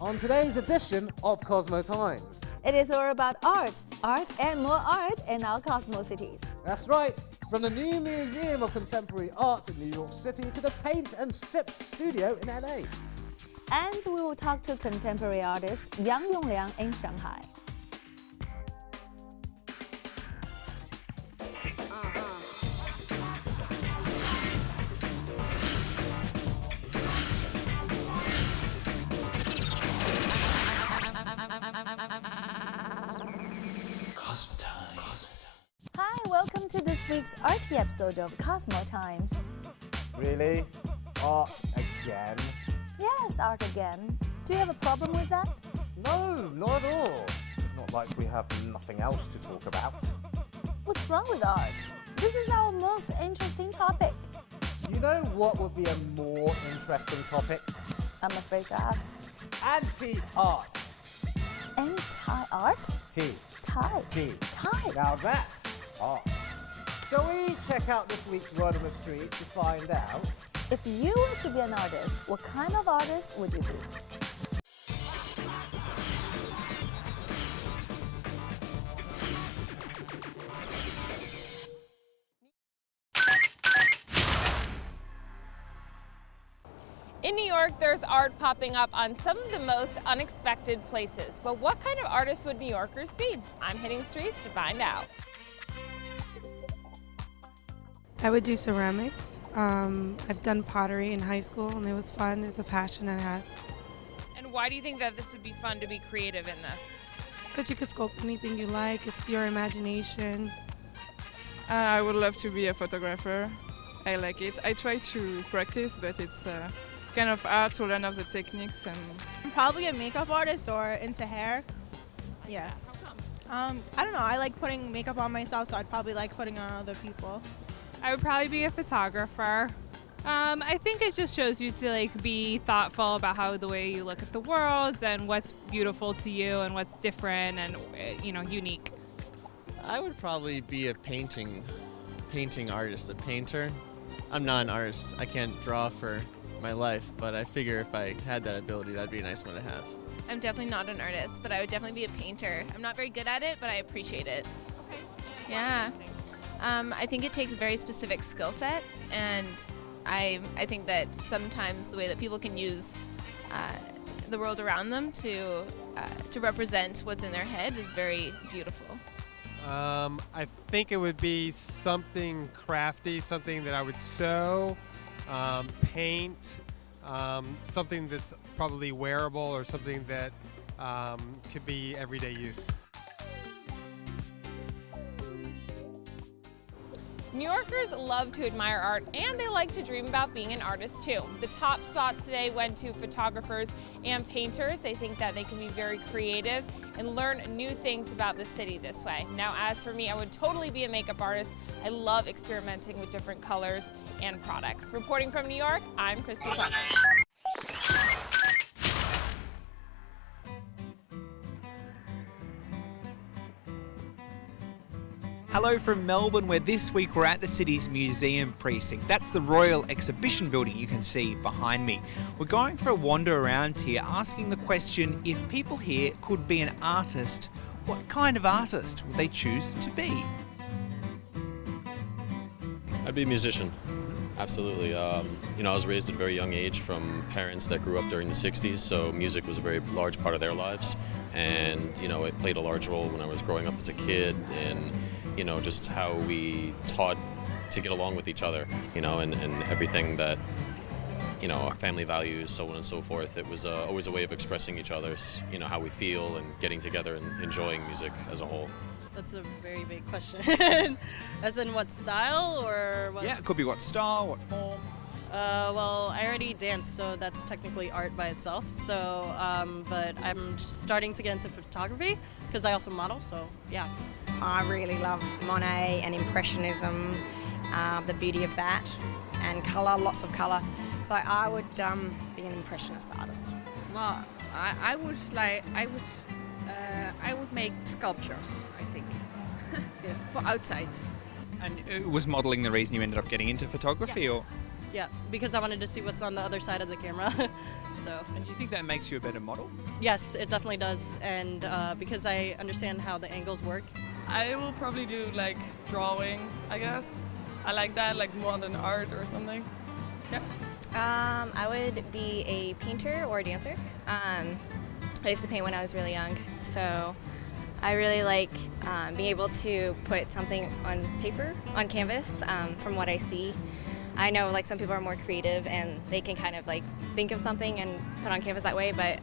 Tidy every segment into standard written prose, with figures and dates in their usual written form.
on today's edition of Cosmo Times. It is all about art and more art in our Cosmo cities. That's right, from the new Museum of Contemporary Art in New York City to the Paint&Sip studio in LA. And we will talk to contemporary artist Yang Yongliang in Shanghai. Hi, welcome to this week's arty episode of Cosmo Times. Really? Art again? Yes, art again. Do you have a problem with that? No, not at all. It's not like we have nothing else to talk about. What's wrong with art? This is our most interesting topic. You know what would be a more interesting topic? I'm afraid to ask. Anti-art. Anti-art? T. Thai. T. Thai. Now that's art. Shall we check out this week's word on the street to find out? If you were to be an artist, what kind of artist would you be? In New York, there's art popping up on some of the most unexpected places. But what kind of artists would New Yorkers be? I'm hitting the streets to find out. I would do ceramics. I've done pottery in high school and it was fun. It was a passion I had. And why do you think that this would be fun to be creative in this? Because you could sculpt anything you like. It's your imagination. I would love to be a photographer. I like it. I try to practice, but it's kind of hard to learn all the techniques. And I'm probably a makeup artist or into hair. Yeah. How come? I don't know. I like putting makeup on myself, so I'd probably like putting on other people. I would probably be a photographer. I think it just shows you to be thoughtful about how the way you look at the world and what's beautiful to you and what's different and unique. I would probably be a painting artist, a painter. I'm not an artist. I can't draw for my life, but I figure if I had that ability, that'd be a nice one to have. I'm definitely not an artist, but I would definitely be a painter. I'm not very good at it, but I appreciate it. Okay. Yeah. I think it takes a very specific skill set, and I think that sometimes the way that people can use the world around them to represent what's in their head is very beautiful. I think it would be something crafty, something that I would sew, paint, something that's probably wearable or something that could be everyday use. New Yorkers love to admire art, and they like to dream about being an artist too. The top spots today went to photographers and painters. They think that they can be very creative and learn new things about the city this way. Now, as for me, I would totally be a makeup artist. I love experimenting with different colors and products. Reporting from New York, I'm Christy Clemens. Hello from Melbourne, where this week we're at the city's museum precinct. That's the Royal Exhibition Building you can see behind me. We're going for a wander around here, asking the question, if people here could be an artist, what kind of artist would they choose to be? I'd be a musician, absolutely. I was raised at a very young age from parents that grew up during the 60s, so music was a very large part of their lives. And, it played a large role when I was growing up as a kid in just how we taught to get along with each other, and everything that, our family values, so on and so forth. It was always a way of expressing each other's, how we feel and getting together and enjoying music as a whole. That's a very big question. As in what style or what? Yeah, it could be what style, what form. Well, I already dance, so that's technically art by itself. So, but I'm just starting to get into photography because I also model, so yeah. I really love Monet and Impressionism, the beauty of that, and colour, lots of colour. So I would be an Impressionist artist. Well, I would make sculptures, I think. Yes, for outside. And was modelling the reason you ended up getting into photography, or? Yeah, because I wanted to see what's on the other side of the camera. So. And do you think that makes you a better model? Yes, it definitely does, and because I understand how the angles work. I will probably do like drawing, I guess. I like that, like modern art or something. Yeah. I would be a painter or a dancer. I used to paint when I was really young, so I really like being able to put something on paper, on canvas, from what I see. I know like some people are more creative and they can kind of like think of something and put on canvas that way, but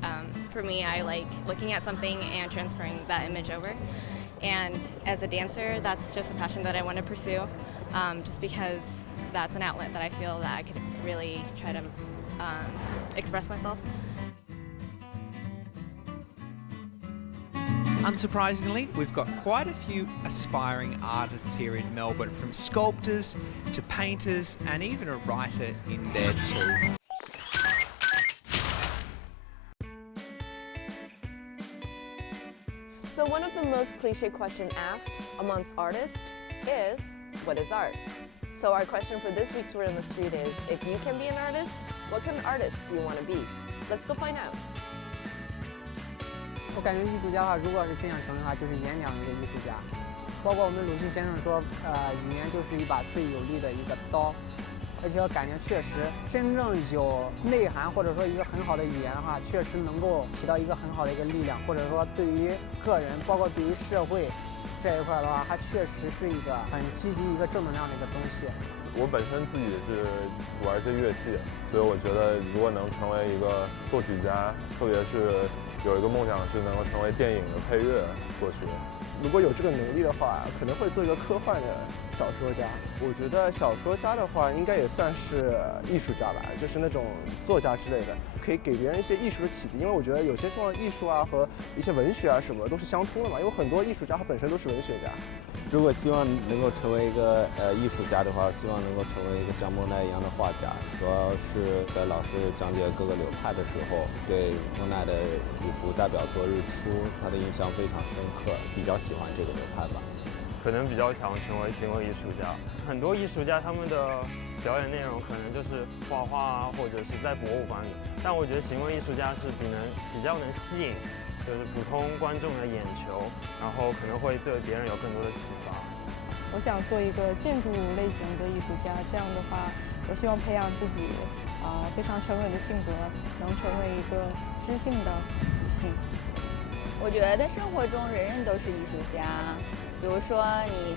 for me, I like looking at something and transferring that image over. And as a dancer, that's just a passion that I want to pursue, just because that's an outlet that I feel that I could really try to express myself. Unsurprisingly, we've got quite a few aspiring artists here in Melbourne, from sculptors to painters and even a writer in there too. So one of the most cliche questions asked amongst artists is, what is art? So our question for this week's Word on the Street is, if you can be an artist, what kind of artist do you want to be? Let's go find out. 我感觉艺术家的话，如果是倾向成的话，就是演讲的一个艺术家。包括我们鲁迅先生说，语言就是一把最有力的一个刀。而且我感觉确实，真正有内涵或者说一个很好的语言的话，确实能够起到一个很好的一个力量，或者说对于个人，包括对于社会这一块的话，它确实是一个很积极、一个正能量的一个东西。我本身自己是玩一些乐器，所以我觉得如果能成为一个作曲家，特别是有一个梦想是能够成为电影的配乐作曲。如果有这个能力的话，可能会做一个科幻的小说家。我觉得小说家的话，应该也算是艺术家吧，就是那种作家之类的，可以给别人一些艺术的启迪。因为我觉得有些时候艺术啊和一些文学啊什么都是相通的嘛，因为很多艺术家他本身都是文学家。如果希望能够成为一个艺术家的话，希望能够成为一个像莫奈一样的画家。主要是在老师讲解各个流派的时候，对莫奈的一幅代表作《日出》，他的印象非常深刻，比较喜欢这个流派吧。可能比较想成为行为艺术家。很多艺术家他们的表演内容可能就是画画啊，或者是在博物馆里。但我觉得行为艺术家是比较能吸引。就是普通观众的眼球，然后可能会对别人有更多的启发。我想做一个建筑类型的艺术家，这样的话，我希望培养自己非常沉稳的性格，能成为一个知性的女性。我觉得在生活中人人都是艺术家，比如说你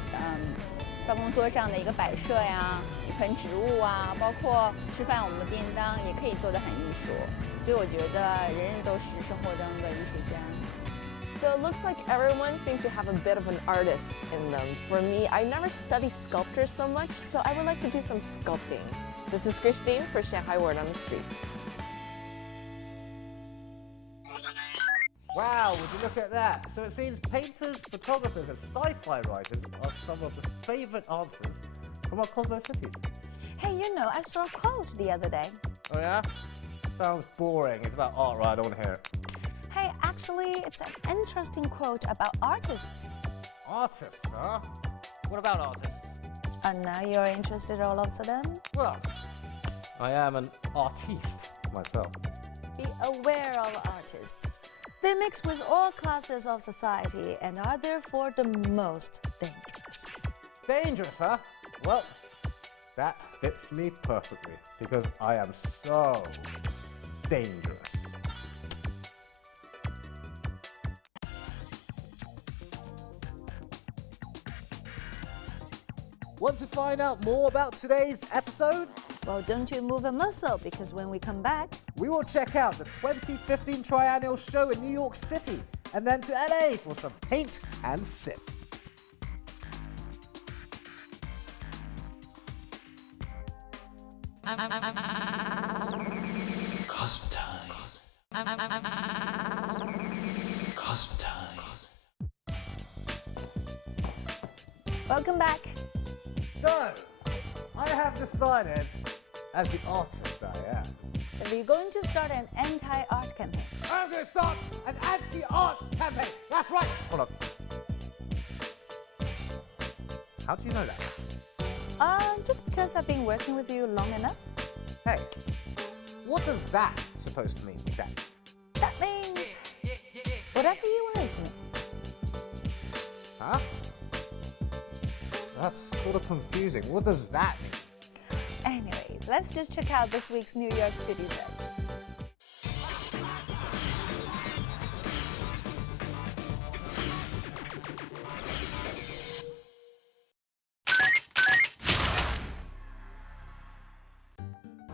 办公桌上的一个摆设呀，一盆植物啊，包括吃饭我们的便当也可以做得很艺术。所以我觉得人人都是生活中的艺术家。So it looks like everyone seems to have a bit of an artist in them. For me, I never studied sculpture so much, so I would like to do some sculpting. This is Christine for Shanghai Word on the Street. Wow, would you look at that? So it seems painters, photographers and sci-fi writers are some of the favourite answers from our Cosmo City. Hey, you know, I saw a quote the other day. Oh yeah? Sounds boring. It's about art, right? I don't want to hear it. Hey, actually, it's an interesting quote about artists. Artists, huh? What about artists? And now you're interested all of a sudden? Well, I am an artiste myself. Be aware of artists. They mix with all classes of society and are therefore the most dangerous. Dangerous, huh? Well, that fits me perfectly because I am so dangerous. Want to find out more about today's episode? Well, don't you move a muscle, because when we come back, we will check out the 2015 Triennial Show in New York City and then to LA for some Paint and Sip. Cosmo time. Cosmo time. Welcome back. So, I have decided, as the artist I am, that we're going to start an anti-art campaign. I'm going to start an anti-art campaign. That's right. Hold on. How do you know that? Just because I've been working with you long enough. Hey, what does that supposed to mean, Jack? That means whatever you want to me. Huh? That's sort of confusing. What does that mean? Anyways, let's just check out this week's New York City set.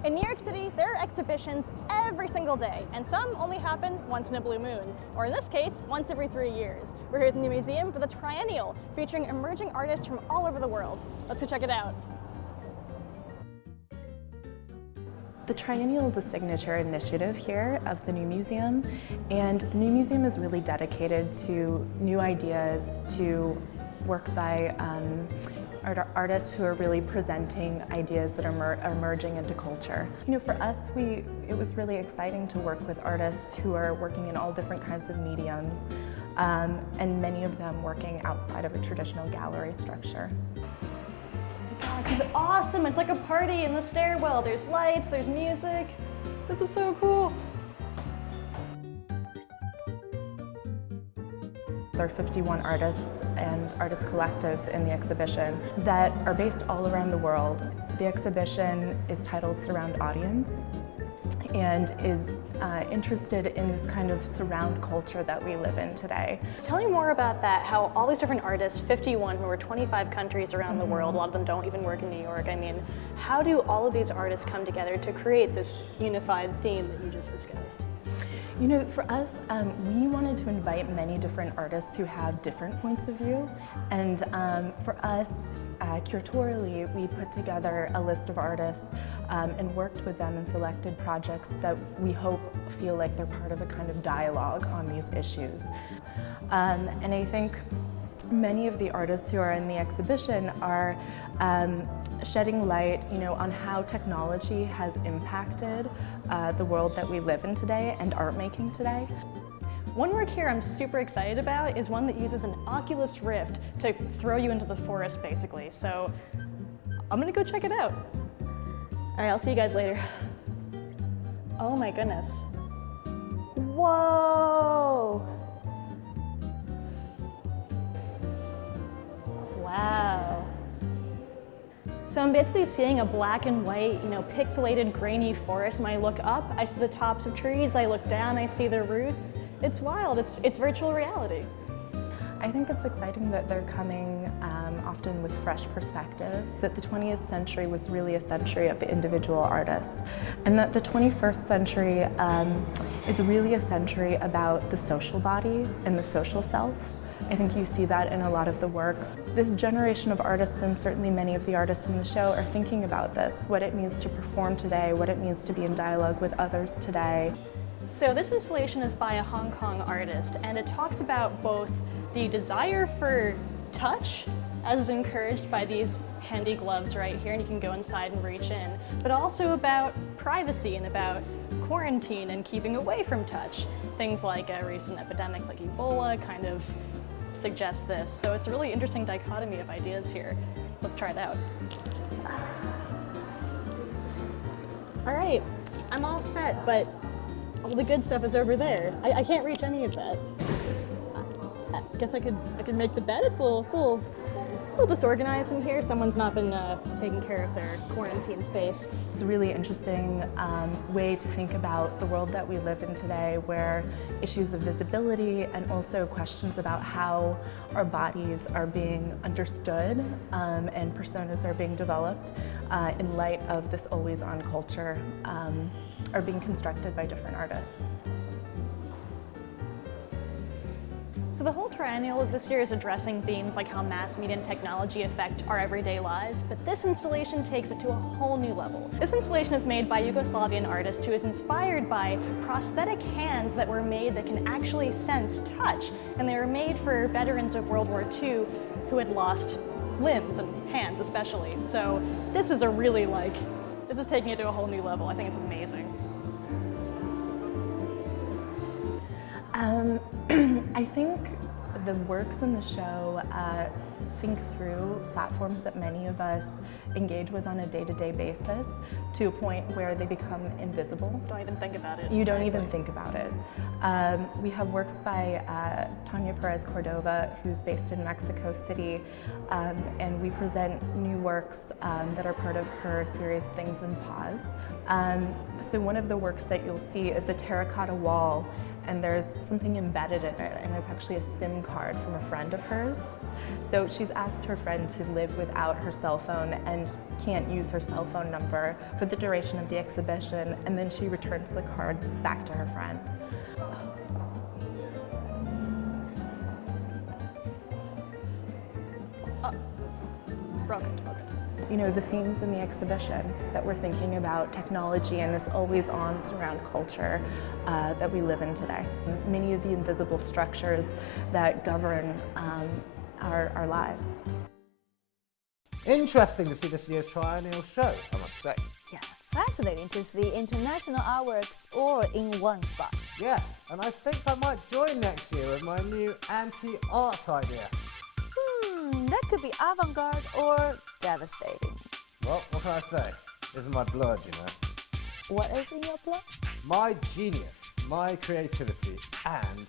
In New York City, there are exhibitions every single day, and some only happen once in a blue moon, or in this case, once every 3 years. We're here at the new museum for the Triennial, featuring emerging artists from all over the world. Let's go check it out. The Triennial is a signature initiative here of the new museum, and the new museum is really dedicated to new ideas, to work by artists who are really presenting ideas that are emerging into culture. You know, for us, it was really exciting to work with artists who are working in all different kinds of mediums, and many of them working outside of a traditional gallery structure. God, this is awesome. It's like a party in the stairwell. There's lights, there's music. This is so cool. There are 51 artists and artist collectives in the exhibition that are based all around the world. The exhibition is titled Surround Audience and is interested in this kind of surround culture that we live in today. Tell me more about that, how all these different artists, 51 who are 25 countries around the world, a lot of them don't even work in New York. I mean, how do all of these artists come together to create this unified theme that you just discussed? You know, for us, we wanted to invite many different artists who have different points of view, and for us, curatorially, we put together a list of artists and worked with them and selected projects that we hope feel like they're part of a kind of dialogue on these issues. And I think many of the artists who are in the exhibition are shedding light, you know, on how technology has impacted the world that we live in today and art making today. One work here I'm super excited about is one that uses an Oculus Rift to throw you into the forest, basically. So I'm gonna go check it out. All right, I'll see you guys later. Oh my goodness. Whoa! Wow. So I'm basically seeing a black and white, you know, pixelated, grainy forest. When I look up, I see the tops of trees. I look down, I see their roots. It's wild. It's virtual reality. I think it's exciting that they're coming often with fresh perspectives, that the 20th century was really a century of the individual artist, and that the 21st century is really a century about the social body and the social self. I think you see that in a lot of the works. This generation of artists, and certainly many of the artists in the show, are thinking about this, what it means to perform today, what it means to be in dialogue with others today. So this installation is by a Hong Kong artist, and it talks about both the desire for touch, as is encouraged by these handy gloves right here, and you can go inside and reach in, but also about privacy and about quarantine and keeping away from touch. Things like recent epidemics like Ebola kind of suggest this. So it's a really interesting dichotomy of ideas here. Let's try it out. All right, I'm all set, but all the good stuff is over there. I can't reach any of that. I guess I could make the bed. It's a little disorganized in here. Someone's not been taking care of their quarantine space. It's a really interesting way to think about the world that we live in today, where issues of visibility and also questions about how our bodies are being understood and personas are being developed in light of this always-on culture are being constructed by different artists. So the whole Triennial this year is addressing themes like how mass media and technology affect our everyday lives, but this installation takes it to a whole new level. This installation is made by a Yugoslavian artist who is inspired by prosthetic hands that were made that can actually sense touch, and they were made for veterans of World War II who had lost limbs and hands especially. So this is this is taking it to a whole new level. I think it's amazing. I think the works in the show think through platforms that many of us engage with on a day-to-day basis to a point where they become invisible. Don't even think about it. You don't even think about it. We have works by Tanya Perez Cordova, who's based in Mexico City, and we present new works that are part of her series Things in Pause. So one of the works that you'll see is a terracotta wall, and there's something embedded in it, and it's actually a SIM card from a friend of hers. So she's asked her friend to live without her cell phone and can't use her cell phone number for the duration of the exhibition, and then she returns the card back to her friend. Broken. You know, the themes in the exhibition that we're thinking about, technology and this always-on surround culture that we live in today. Many of the invisible structures that govern our lives. Interesting to see this year's triennial show, I must say. Yeah, fascinating to see international artworks all in one spot. Yes, and I think I might join next year with my new anti-art idea. That could be avant-garde or devastating. Well, what can I say? This is my blood, you know. What is in your blood? My genius, my creativity, and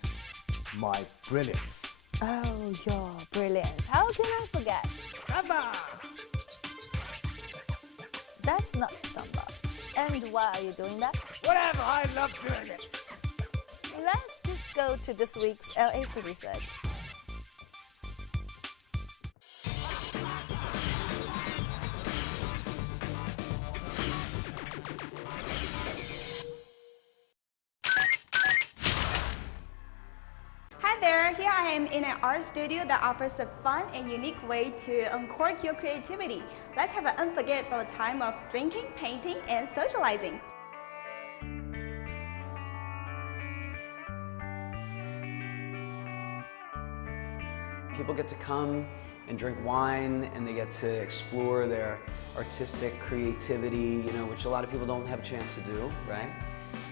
my brilliance. Oh, your brilliance. How can I forget? Samba! That's not samba. And why are you doing that? Whatever, I love doing it. Let's just go to this week's LA City Set. Here I am in an art studio that offers a fun and unique way to uncork your creativity. Let's have an unforgettable time of drinking, painting, and socializing. People get to come and drink wine, and they get to explore their artistic creativity, you know, which a lot of people don't have a chance to do, right?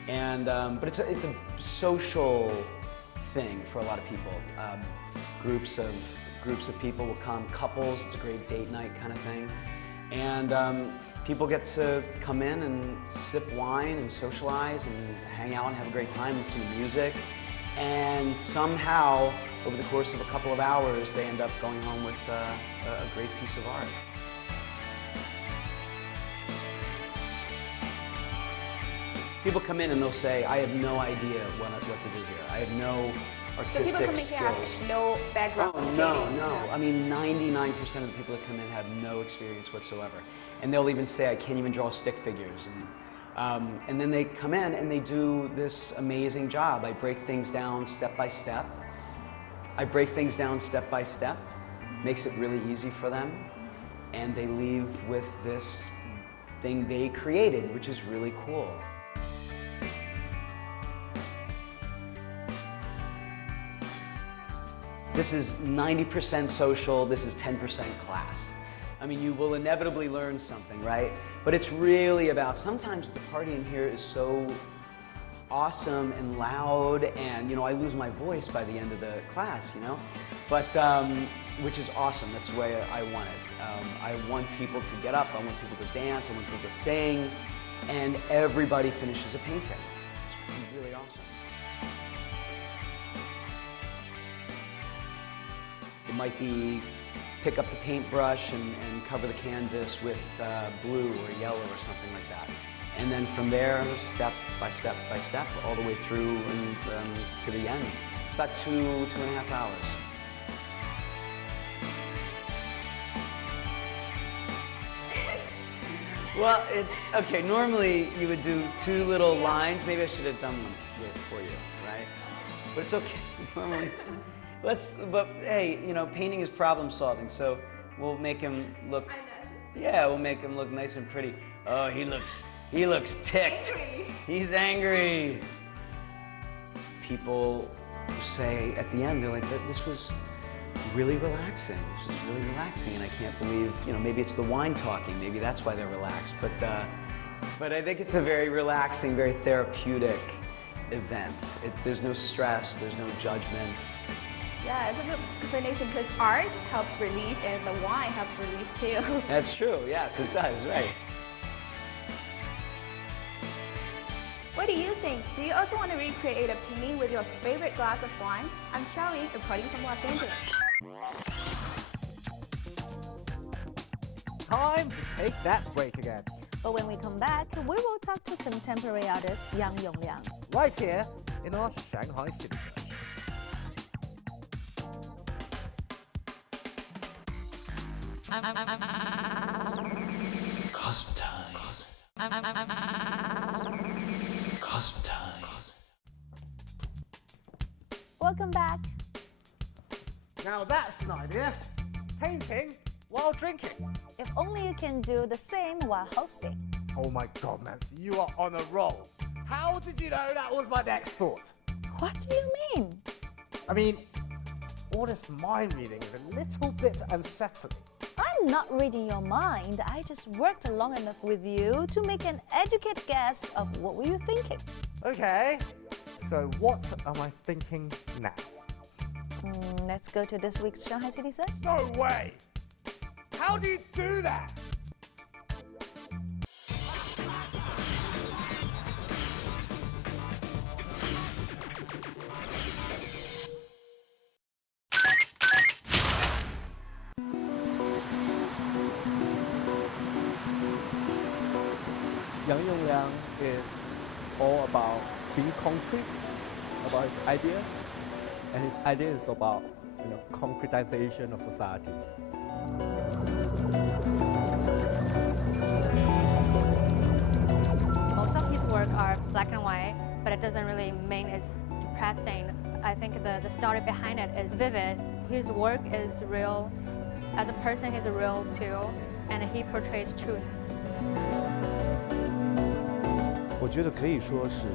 And but it's a social thing for a lot of people. Groups of people will come, couples, it's a great date night kind of thing. And people get to come in and sip wine and socialize and hang out and have a great time, listen to music. And somehow, over the course of a couple of hours, they end up going home with a great piece of art. People come in and they'll say, I have no idea what to do here. I have no artistic skills. So people come in here have no background. Oh, no. I mean, 99% of the people that come in have no experience whatsoever. And they'll even say, I can't even draw stick figures. And then they come in and they do this amazing job. I break things down step by step. Makes it really easy for them. And they leave with this thing they created, which is really cool. This is 90% social, this is 10% class. I mean, you will inevitably learn something, right? But it's really about, sometimes the party in here is so awesome and loud, and, you know, I lose my voice by the end of the class, you know? But, which is awesome, that's the way I want it. I want people to get up, I want people to dance, I want people to sing, and everybody finishes a painting. It's really awesome. It might be pick up the paintbrush and cover the canvas with blue or yellow or something like that. And then from there, step by step by step, all the way through and to the end. It's about 2.5 hours. Well, it's, okay, normally you would do 2 little lines. Maybe I should have done them for you, right? But it's okay, normally. But hey, you know, painting is problem solving, so we'll make him look, we'll make him look nice and pretty. Oh, he looks ticked. Angry. He's angry. People say at the end, they're like, this was really relaxing. This was really relaxing, and I can't believe, you know, maybe it's the wine talking, maybe that's why they're relaxed, but I think it's a very relaxing, very therapeutic event. There's no stress, there's no judgment. Yeah, it's a good combination because art helps relieve and the wine helps relieve too. That's true. Yes, it does. Right. What do you think? Do you also want to recreate a painting with your favorite glass of wine? I'm Xiaoying, reporting from Los Angeles. Time to take that break again. But when we come back, we will talk to contemporary artist Yang Yongliang. Right here in our Shanghai city search. Cosmo time. Cosmo time. Welcome back. Now that's an idea. Painting while drinking. If only you can do the same while hosting. Oh my God, Nancy, you are on a roll. How did you know that was my next thought? What do you mean? I mean, all this mind reading is a little bit unsettling. I'm not reading your mind. I just worked long enough with you to make an educated guess of what were you thinking. Okay, so what am I thinking now? Let's go to this week's Shanghai City Search. No way! How do you do that? Yang Yongliang is all about being concrete, about his ideas, and his idea is about concretization of societies. Most of his work are black and white, but it doesn't really mean it's depressing. I think the story behind it is vivid. His work is real. As a person, he's real too, and he portrays truth. 我觉得可以说是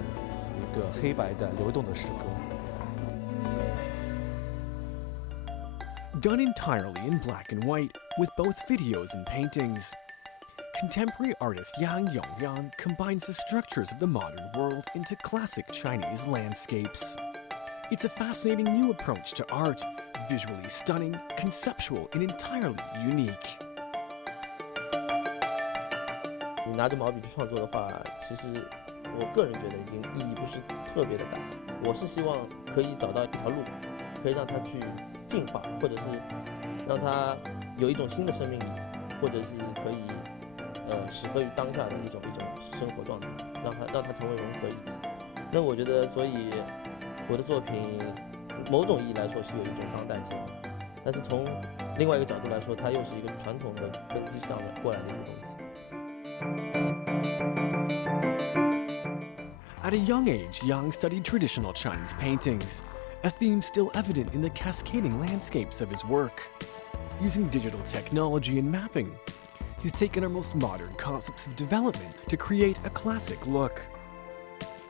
一个黑白的流动的诗歌。Done entirely in black and white, with both videos and paintings. Contemporary artist Yang Yongliang combines the structures of the modern world into classic Chinese landscapes. It's a fascinating new approach to art, visually stunning, conceptual, and entirely unique. 你拿着毛笔去创作的话，其实我个人觉得已经意义不是特别的大。我是希望可以找到一条路，可以让它去进化，或者是让它有一种新的生命力，或者是可以适合于当下的一种生活状态，让它成为融合一体。那我觉得，所以我的作品某种意义来说是有一种当代性，但是从另外一个角度来说，它又是一个传统的根基上面过来的一个东西。 At a young age, Yang studied traditional Chinese paintings, a theme still evident in the cascading landscapes of his work. Using digital technology and mapping, he's taken our most modern concepts of development to create a classic look.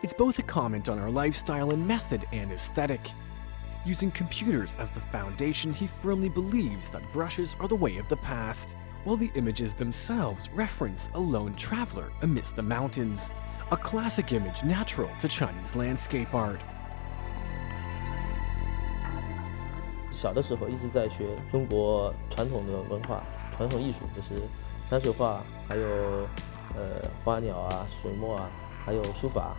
It's both a comment on our lifestyle and method and aesthetic. Using computers as the foundation, he firmly believes that brushes are the way of the past, while the images themselves reference a lone traveler amidst the mountains, a classic image natural to Chinese landscape art. 小的时候一直在学中国传统的文化、传统艺术，就是山水画，还有花鸟啊、水墨啊，还有书法，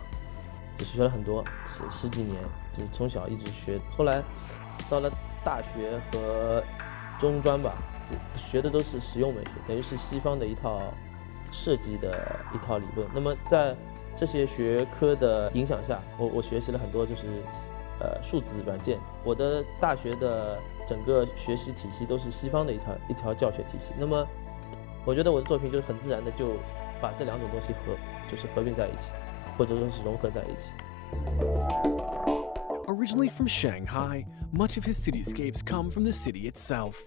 就是学了很多，十几年，就是从小一直学。后来到了大学和中专吧。 学的都是实用美学，等于是西方的一套设计的一套理论。那么在这些学科的影响下，我学习了很多就是数字软件。我的大学的整个学习体系都是西方的一条教学体系。那么我觉得我的作品就是很自然的就把这两种东西合并在一起，或者说是融合在一起。 Originally from Shanghai, much of his cityscapes come from the city itself.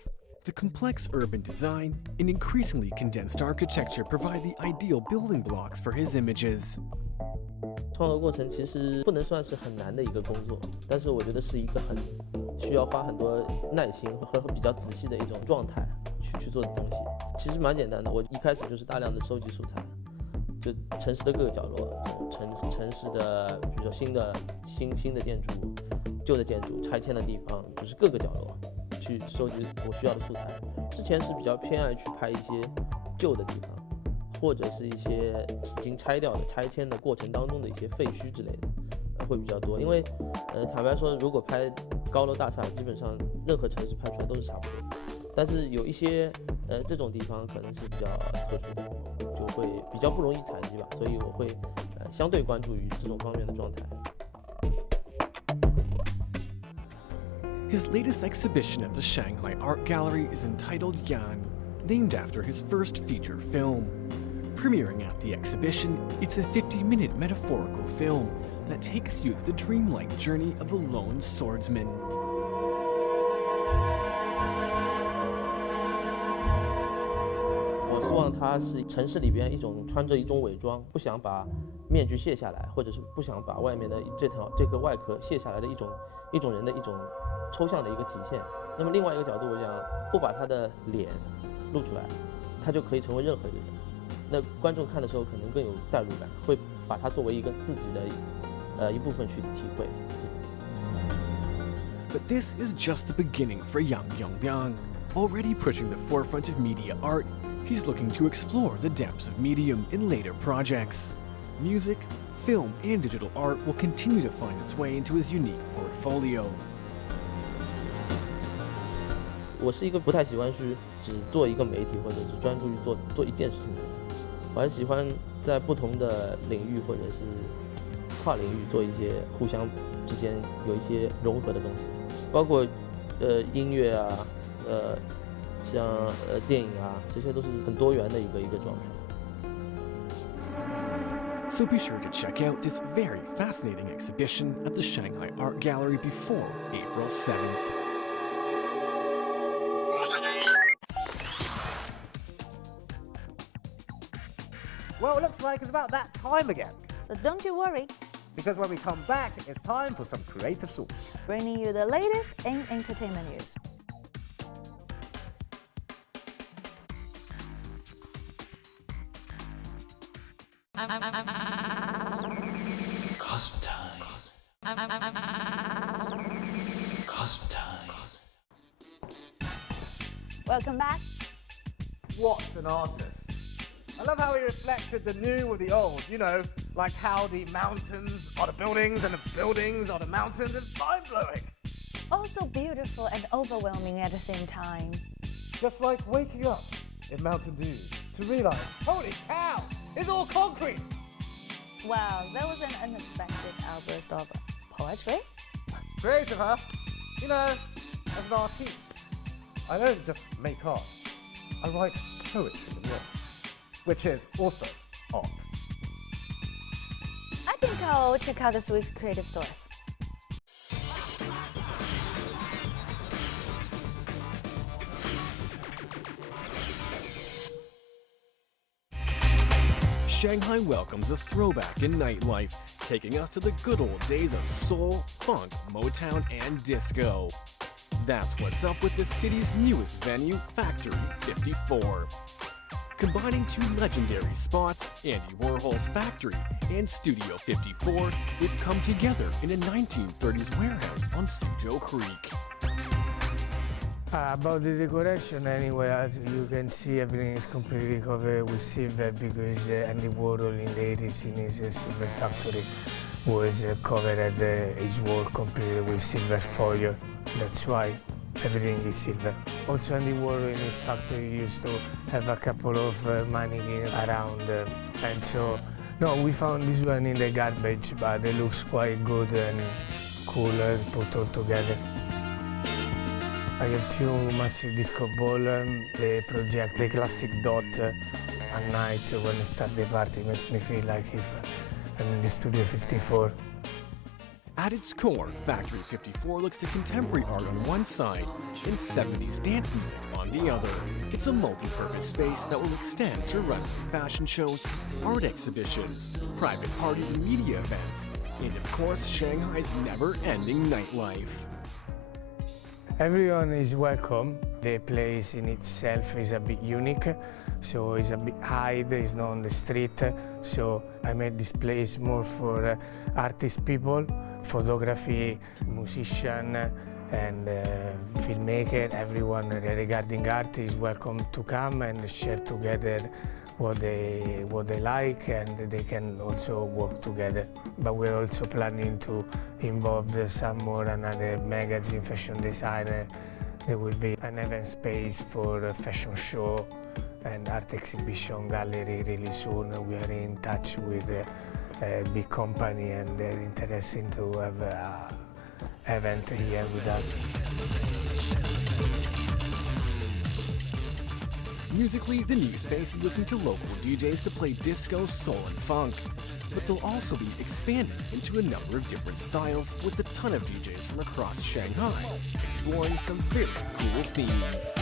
The complex urban design and increasingly condensed architecture provide the ideal building blocks for his images. 创作过程其实不能算是很难的一个工作，但是我觉得是一个很需要花很多耐心和比较仔细的一种状态去做的东西。其实蛮简单的，我一开始就是大量的收集素材，就城市的各个角落，城市的比如说新的建筑物、旧的建筑、拆迁的地方，就是各个角落去收集我需要的素材。之前是比较偏爱去拍一些旧的地方，或者是一些已经拆掉的、拆迁的过程当中的一些废墟之类的，会比较多。因为坦白说，如果拍高楼大厦，基本上任何城市拍出来都是差不多。但是有一些这种地方可能是比较特殊的，就会比较不容易采集吧，所以我会相对关注于这种方面的状态。His latest exhibition at the Shanghai Art Gallery is entitled Yan, named after his first feature film. Premiering at the exhibition, it's a 50-minute metaphorical film that takes you through the dreamlike journey of a lone swordsman. 我希望它是城市里边穿着一种伪装，不想把面具卸下来，或者是不想把外面的这个外壳卸下来的一种人的一种抽象的一个体现。那么另外一个角度，我想不把他的脸露出来，他就可以成为任何一个人。那观众看的时候可能更有代入感，会把它作为一个自己的一部分去体会。But this is just the beginning for Yang Yongliang. Already pushing the forefront of media art, he's looking to explore the depths of medium in later projects. Music, film, and digital art will continue to find its way into his unique portfolio. 我是一个不太喜欢去只做一个媒体，或者是专注于做一件事情的人。我还喜欢在不同的领域或者是跨领域做一些互相之间有一些融合的东西，包括音乐啊，像电影啊，这些都是很多元的一个状态。So be sure to check out this very fascinating exhibition at the Shanghai Art Gallery before April 7th. Well, it looks like it's about that time again. So don't you worry. Because when we come back, it's time for some creative sauce. Bringing you the latest in entertainment news. Cosmo time. Cosmo time. Welcome back. What an artist. I love how he reflected the new with the old, you know, like how the mountains are the buildings and the buildings are the mountains. It's mind-blowing. Also beautiful and overwhelming at the same time. Just like waking up in Mountain Dew to realize, holy cow, it's all concrete. Wow, that was an unexpected outburst of poetry. Creative, huh? You know, as an artiste, I don't just make art. I write poetry as well, which is also art. I think I'll check out this week's creative source. Shanghai welcomes a throwback in nightlife, taking us to the good old days of soul, funk, Motown, and disco. That's what's up with the city's newest venue, Factory 54. Combining two legendary spots, Andy Warhol's Factory and Studio 54, they've come together in a 1930s warehouse on Suzhou Creek. About the decoration, anyway, as you can see, everything is completely covered with silver because Andy Warhol in the 80s in his silver factory was covered at his wall completely with silver foil. That's why everything is silver. Also, Andy Warhol in his factory used to have a couple of mannequins around, and so no, we found this one in the garbage, but it looks quite good and cool put all together. I have two massive disco balls. They project the classic dot at night when I start the party. Makes me feel like if I'm in the Studio 54. At its core, Factory 54 looks to contemporary art on one side and 70s dance music on the other. It's a multi-purpose space that will extend to running fashion shows, art exhibitions, private parties and media events, and of course, Shanghai's never-ending nightlife. Everyone is welcome. The place in itself is a bit unique, so it's a bit high, it's not on the street, So I made this place more for artist people, photography, musician, and filmmaker. Everyone regarding art is welcome to come and share together what they like, and they can also work together. But we're also planning to involve some more another magazine, fashion designer. There will be an event space for a fashion show and art exhibition gallery really soon. We are in touch with a big company, and they're interested to have an event here with us. Musically, the new space is looking to local DJs to play disco, soul, and funk. But they'll also be expanding into a number of different styles with a ton of DJs from across Shanghai, exploring some very cool themes.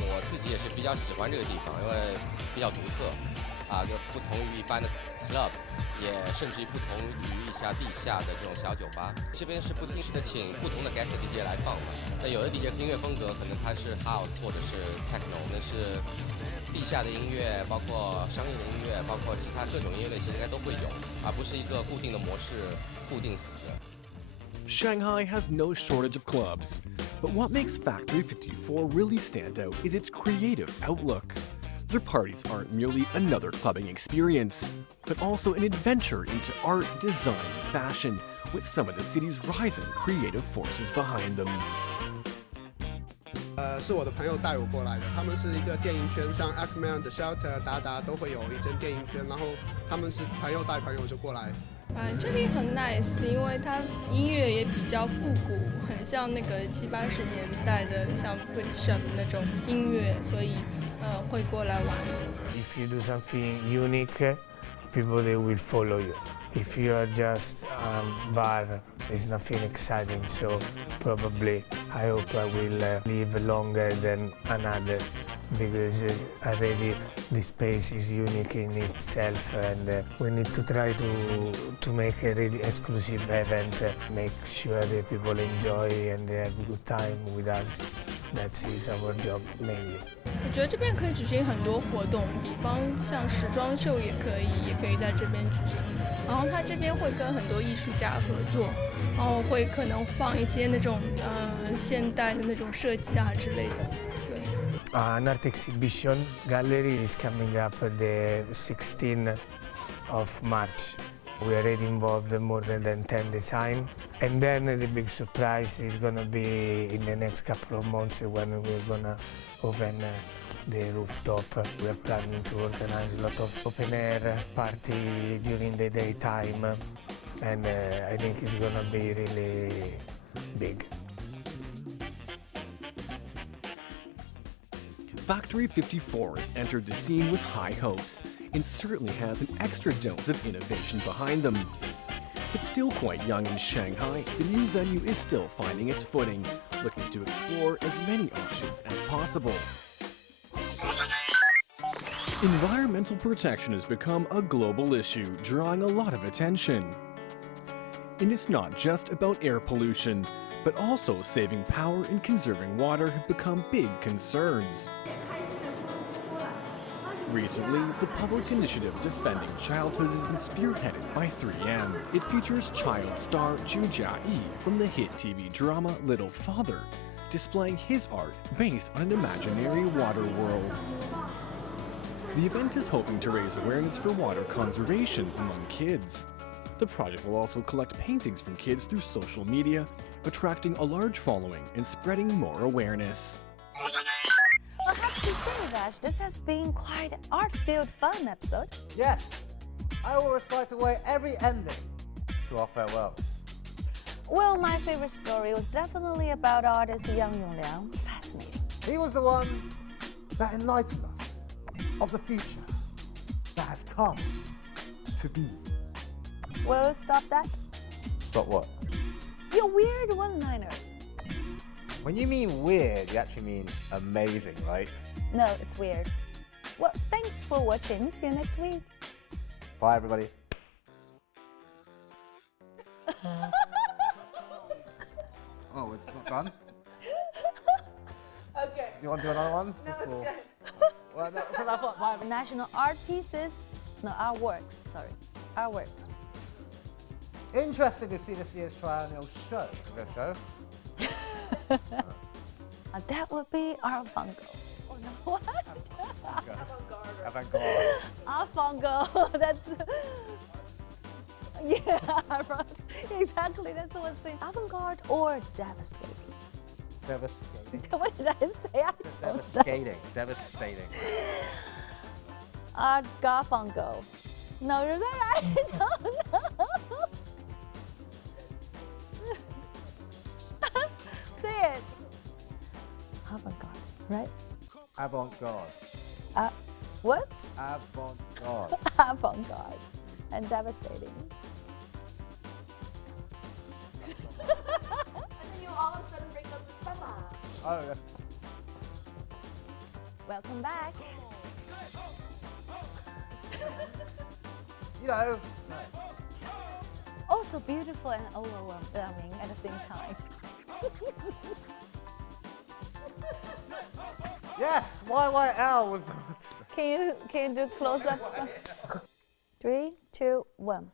我自己也是比较喜欢这个地方，因为比较独特，就不同于一般的 club， 也甚至于不同于一下地下的这种小酒吧。这边是不停的请不同的 guest DJ 来放嘛，那有的 DJ 音乐风格可能它是 house 或者是 techno， 那是地下的音乐，包括商业的音乐，包括其他各种音乐类型应该都会有，而不是一个固定的模式，固定死的。 Shanghai has no shortage of clubs, but what makes Factory 54 really stand out is its creative outlook. Their parties aren't merely another clubbing experience, but also an adventure into art, design, and fashion, with some of the city's rising creative forces behind them. 是我的朋友带我过来的，他们是一个电影圈，像 Ackman、The Shelter、达都会有一间电影圈，然后他们是朋友带朋友就过来。这里很 nice， 因为它音乐也比较复古，很像那个70、80年代的像 British 那种音乐，所以会过来玩。If you do something unique, people they will follow you. If you are just bar, it's nothing exciting. So probably I hope I will live longer than another, because already the space is unique in itself, and we need to try to make a really exclusive event, make sure that people enjoy and they have a good time with us. That is our job mainly. 我觉得这边可以举行很多活动，比方像时装秀也可以在这边举行。然后它这边会跟很多艺术家合作，然后会可能放一些那种现代的那种设计啊之类的。对。An art exhibition gallery is coming up the 16th of March. We are already involved in more than 10 designs. And then the big surprise is going to be in the next couple of months when we're going to open the rooftop. We are planning to organize a lot of open air party during the daytime. And I think it's going to be really big. Factory 54 has entered the scene with high hopes and certainly has an extra dose of innovation behind them. But still quite young in Shanghai, the new venue is still finding its footing, looking to explore as many options as possible. Environmental protection has become a global issue, drawing a lot of attention. And it's not just about air pollution, but also saving power and conserving water have become big concerns. Recently, the public initiative Defending Childhood has been spearheaded by 3M. It features child star G&E from the hit TV drama Little Father, displaying his art based on an imaginary water world. The event is hoping to raise awareness for water conservation among kids. The project will also collect paintings from kids through social media, attracting a large following and spreading more awareness. Well, I have to say, Vash, this has been quite an art-filled fun episode. Yes, I will recite away every ending to our farewell. Well, my favorite story was definitely about artist Yang Yongliang. Fascinating. He was the one that enlightened us of the future that has come to be. Well, stop that. But what? Your weird one-liners. When you mean weird, you actually mean amazing, right? No, it's weird. Well, thanks for watching. See you next week. Bye, everybody. Oh, we're not done? Okay. You want to do another one? No, it's good. Well, because I thought my National art pieces, no, artworks, sorry, artworks. Interesting to see this year's triennial show. That would be avant-garde. Oh no, what? Avant-garde. Avant-garde, that's... Yeah, exactly, that's what I'm saying. Avant-garde or devastating? Devastating. What did I say? I don't know. Devastating. Garfunkel. No, is that right? I don't know. Say it. Avant-garde, right? Avant-garde. What? Avant-garde. Avant-garde. And devastating. And then you all of a sudden bring up the summer. Oh, that's... Welcome back. You know. Oh, so beautiful and overwhelming at the same time. Yes, YYL was... Can you do close up? 3, 2, 1.